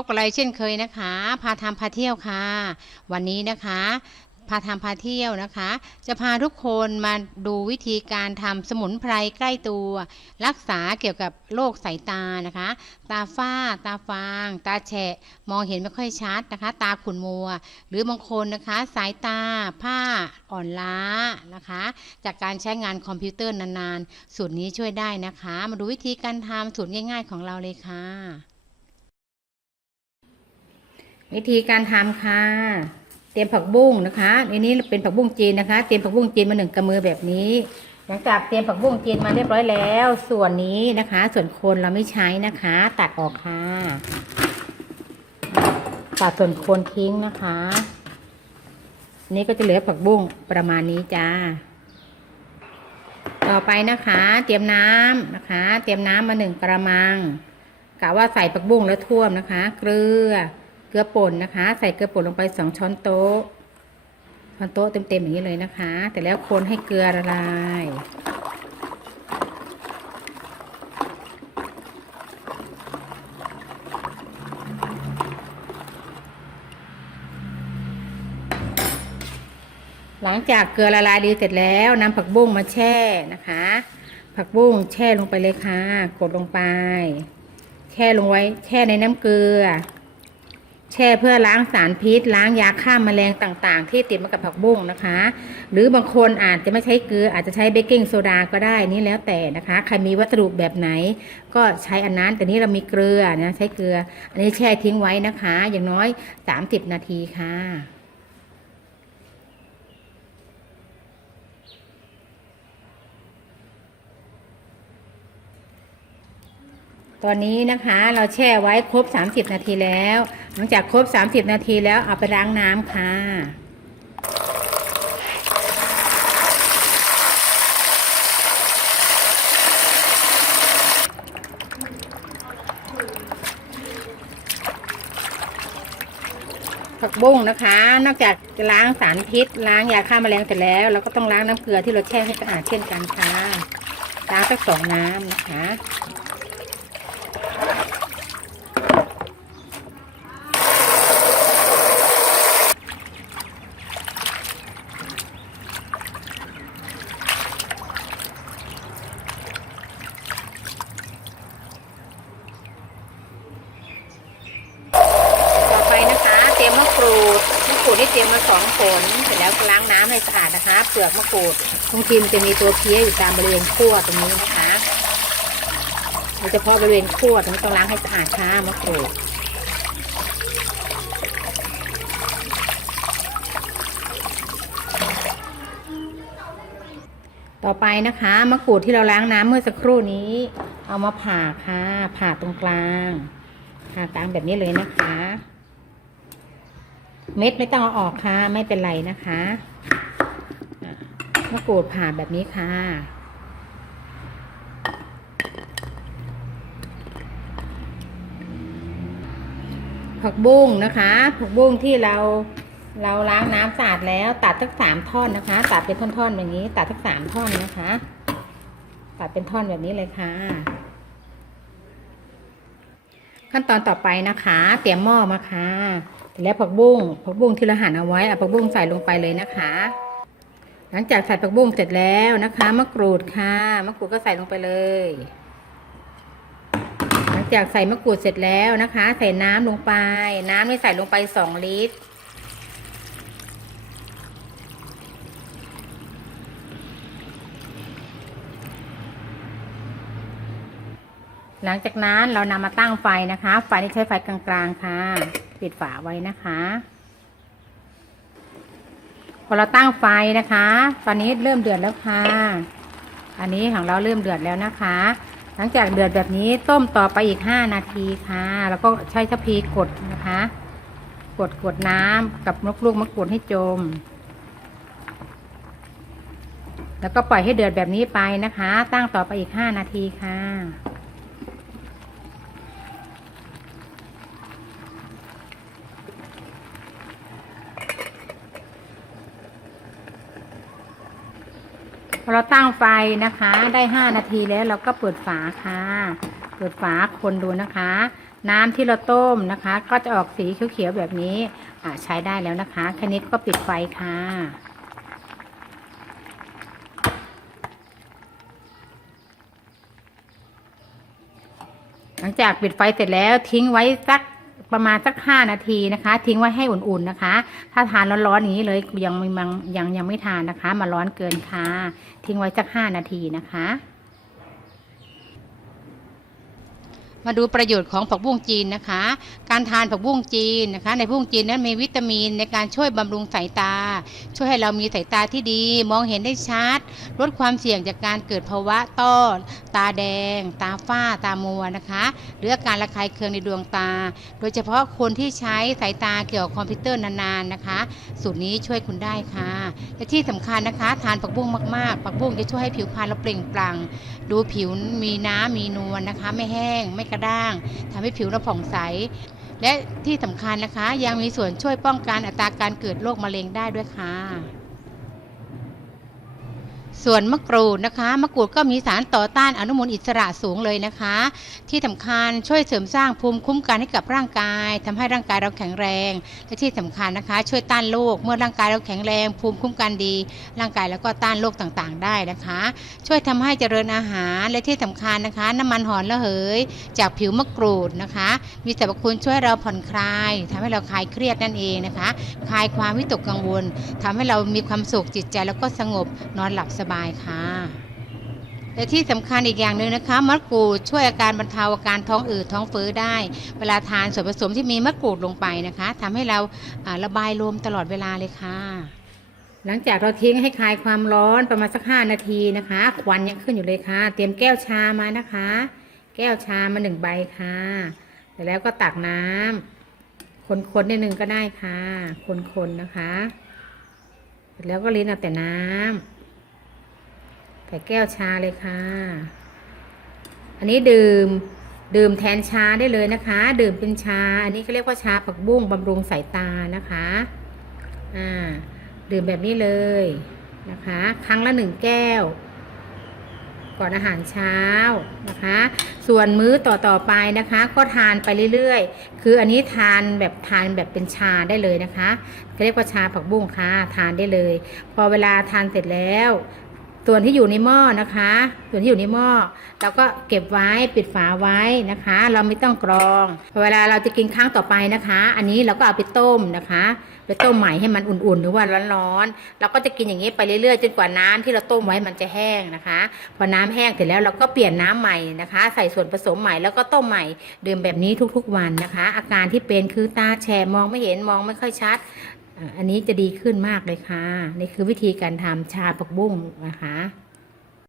บกับเราเช่นเคยนะคะ พาทำพาเที่ยวค่ะ วันนี้นะคะพาทำพาเที่ยวนะคะ จะพาทุกคนมาดูวิธีการทำสมุนไพรใกล้ตัว รักษาเกี่ยวกับโรคสายตานะคะ ตาฝ้า ตาฟาง ตาแฉะ มองเห็นไม่ค่อยชัดนะคะ ตาขุ่นมัว หรือบางคนนะคะ สายตา ผ้าอ่อนล้านะคะ จากการใช้งานคอมพิวเตอร์นานๆ สูตรนี้ช่วยได้นะคะ มาดูวิธีการทำสูตรง่าย ๆ ของเราเลยค่ะ วิธีการทำค่ะ เตรียมผักบุ้งนะคะในนี้เป็นผักบุ้งจีนนะคะ เตรียมผักบุ้งจีนมาหนึ่งกำมือแบบนี้หลังจากเตรียมผักบุ้งจีนมาเรียบร้อยแล้ว ส่วนนี้นะคะ ส่วนโคนเราไม่ใช้นะคะ ตัดออกค่ะตัดส่วนโคนทิ้งนะคะ นี่ก็จะเหลือผักบุ้งประมาณนี้จ้าต่อไปนะคะ เตรียมน้ำนะคะ เตรียมน้ำมาหนึ่งกระมังกะว่าใส่ผักบุ้งแล้วท่วมนะคะ เกลือ เกลือป่นนะคะ ใส่เกลือป่นลงไปสองช้อนโต๊ะช้อนโต๊ะเต็มๆอย่างนี้เลยนะคะ แต่แล้วคนให้เกลือละลายหลังจากเกลือละลายดีเสร็จแล้วนำผักบุ้งมาแช่นะคะ ผักบุ้งแช่ลงไปเลยค่ะ กดลงไป แช่ลงไว้ แช่ในน้ำเกลือ แช่เพื่อล้างสารพิษ ล้างยาฆ่าแมลงต่างๆ ที่ติดมากับผักบุ้งนะคะ หรือบางคนอาจจะไม่ใช้เกลืออาจจะใช้เบกกิ้งโซดาก็ได้นี่แล้วแต่นะคะ ใครมีวัสดุแบบไหน ก็ใช้อันนั้นแต่นี้เรามีเกลือนะใช้เกลือ อันนี้แช่ทิ้งไว้นะคะ อย่างน้อย 30 นาทีค่ะ ตอนนี้นะคะเราแช่ไว้ครบ 30 นาทีแล้ว หลังจากครบ 30 นาทีแล้วเอาไปล้างน้ำค่ะผักบุ้งนะคะ นอกจากจะล้างสารพิษ ล้างยาฆ่าแมลงเสร็จแล้วเราก็ต้องล้างน้ำเกลือที่เราแช่ให้สะอาดเช่นกันค่ะล้างสักสองน้ำนะคะ ต่อไปนะคะ เตรียมมะกรูดมะ กรูดที่เตรียมมาสองผลเสร็จแล้วล้างน้ำให้สะอาดนะคะ เปลือกมะกรูดบางทีมันจะมีตัวเพี้ยอยู่ตามบริเวณขั้วตรงนี้นะคะโดยเฉพาะบริเวณขั้วตรงนี้ต้องล้างให้สะอาดค่ะมะกรูดต่อไปนะคะมะกรูดที่เราล้างน้ำเมื่อสักครู่นี้ เอามาผ่าค่ะ ผ่าตรงกลางผ่ากลางแบบนี้เลยนะคะ เม็ดไม่ต้องเอาออกค่ะ ไม่เป็นไรนะคะมะกรูดผ่าแบบนี้ค่ะ ผักบุ้งนะคะ ผักบุ้งที่เราเราล้างน้ำสะอาดแล้วตัดทั้งสามท่อนนะคะ ตัดเป็นท่อนๆแบบนี้ ตัดทั้งสามท่อนนะคะ ตัดเป็นท่อนแบบนี้เลยค่ะ ขั้นตอนต่อไปนะคะ เตรียมหม้อมาค่ะ แล้วผักบุ้งผักบุ้งที่เราหั่นเอาไว้เอาผักบุ้งใส่ลงไปเลยนะคะ หลังจากใส่ผักบุ้งเสร็จแล้วนะคะมะกรูดค่ะมะกรูดก็ใส่ลงไปเลย หลังจากใส่มะกรูดเสร็จแล้วนะคะ ใส่น้ำลงไป น้ำนี่ใส่ลงไปสองลิตรหลังจากนั้นเรานำมาตั้งไฟนะคะ ไฟนี่ใช้ไฟกลางๆค่ะ ปิดฝาไว้นะคะ พอเราตั้งไฟนะคะ ตอนนี้เริ่มเดือดแล้วค่ะ อันนี้ของเราเริ่มเดือดแล้วนะคะ หลังจากเดือดแบบนี้ต้มต่อไปอีกห้านาทีค่ะ แล้วก็ใช้ทัพพีกดนะคะ กดกดน้ำกับลูกลูกมะกรูดให้จมแล้วก็ปล่อยให้เดือดแบบนี้ไปนะคะ ตั้งต่อไปอีกห้านาทีค่ะ อเราตั้งไฟนะคะ ได้ห้านาทีแล้วเราก็เปิดฝาค่ะ เปิดฝาคนดูนะคะ น้ำที่เราต้มนะคะ ก็จะออกสีเขียวๆแบบนี้อ่าใช้ได้แล้วนะคะแค่นี้ก็ปิดไฟค่ะหลังจากปิดไฟเสร็จแล้วทิ้งไว้สัก ประมาณสักห้านาทีนะคะ ทิ้งไว้ให้อุ่นๆนะคะ ถ้าทานร้อนๆอย่างนี้เลยยังม่ยังยังยังไม่ทานนะคะ มาร้อนเกินค่ะ ทิ้งไว้สักห้านาทีนะคะ มาดูประโยชน์ของผักบุ้งจีนนะคะการทานผักบุ้งจีนนะคะ ในผักบุ้งจีนนั้นมีวิตามินในการช่วยบำรุงสายตา ช่วยให้เรามีสายตาที่ดี มองเห็นได้ชัด ลดความเสี่ยงจากการเกิดภาวะต้อตาแดง ตาฝ้า ตามัวนะคะ หรืออาการระคายเคืองในดวงตา โดยเฉพาะคนที่ใช้สายตาเกี่ยวกับคอมพิวเตอร์นานๆนะคะ สูตรนี้ช่วยคุณได้ค่ะ และที่สำคัญนะคะ ทานผักบุ้งมากๆ ผักบุ้งจะช่วยให้ผิวพรรณเราเปล่งปลั่ง ดูผิวมีน้ำมีนวลนะคะ ไม่แห้ง ไม่กระด้างทำให้ผิวเราผ่องใส และที่สำคัญนะคะยังมีส่วนช่วยป้องกันอัตราการเกิดโรคมะเร็งได้ด้วยค่ะ ส่วนมะกรูดนะคะ มะกรูดก็มีสารต่อต้านอนุมูลอิสระสูงเลยนะคะ ที่สำคัญช่วยเสริมสร้างภูมิคุ้มกันให้กับร่างกายทำให้ร่างกายเราแข็งแรง และที่สำคัญนะคะ ช่วยต้านโรคเมื่อร่างกายเราแข็งแรง ภูมิคุ้มกันดี ร่างกายแล้วก็ต้านโรคต่างๆ ได้นะคะ ช่วยทำให้เจริญอาหารและที่สำคัญนะคะ น้ำมันหอมระเหย จากผิวมะกรูดนะคะ มีสรรพคุณช่วยเราผ่อนคลายทำให้เราคลายเครียดนั่นเองนะคะคลายความวิตกกังวลทำให้เรามีความสุขจิตใจแล้วก็สงบนอนหลับสบายบายค่ะและที่สำคัญอีกอย่างหนึ่งนะคะมะกรูดช่วยอาการบรรเทาอาการท้องอืดท้องเฟ้อได้ เวลาทานส่วนผสมที่มีมะกรูดลงไปนะคะทำให้เราระบายลมตลอดเวลาเลยค่ะ หลังจากเราทิ้งให้คลายความร้อนประมาณสักห้านาทีนะคะควันยังขึ้นอยู่เลยค่ะ เตรียมแก้วชามานะคะ แก้วชามาหนึ่งใบค่ะเสร็จแล้วก็ตักน้ำคนๆนิดนึงก็ได้ค่ะ คนๆนะคะ เสร็จแล้วก็ลิ้นเอาแต่น้ำ ใส่แก้วชาเลยค่ะ อันนี้ดื่มดื่มแทนชาได้เลยนะคะ ดื่มเป็นชา อันนี้เขาเรียกว่าชาผักบุ้งบำรุงสายตานะคะอ่าดื่มแบบนี้เลยนะคะ ครั้งละหนึ่งแก้ว ก่อนอาหารเช้านะคะ ส่วนมื้อต่อต่อๆไปนะคะ ก็ทานไปเรื่อยๆ คืออันนี้ทานแบบทานแบบเป็นชาได้เลยนะคะเขาเรียกว่าชาผักบุ้งค่ะทานได้เลย พอเวลาทานเสร็จแล้ว ส่วนที่อยู่ในหม้อนะคะ ส่วนที่อยู่ในหม้อเราก็เก็บไว้ปิดฝาไว้นะคะ เราไม่ต้องกรอง เวลาเราจะกินครั้งต่อไปนะคะ อันนี้เราก็เอาไปต้มนะคะ ไปต้มใหม่ให้มันอุ่นๆหรือว่าร้อนๆเราก็จะกินอย่างนี้ไปเรื่อยๆ จนกว่าน้ำที่เราต้มไว้มันจะแห้งนะคะ พอน้ำแห้งเสร็จแล้วเราก็เปลี่ยนน้ำใหม่นะคะ ใส่ส่วนผสมใหม่แล้วก็ต้มใหม่ดื่มแบบนี้ทุกๆวันนะคะ อาการที่เป็นคือตาแฉะมองไม่เห็นมองไม่ค่อยชัด อันนี้จะดีขึ้นมากเลยค่ะ นี่คือวิธีการทำชาผักบุ้งนะคะ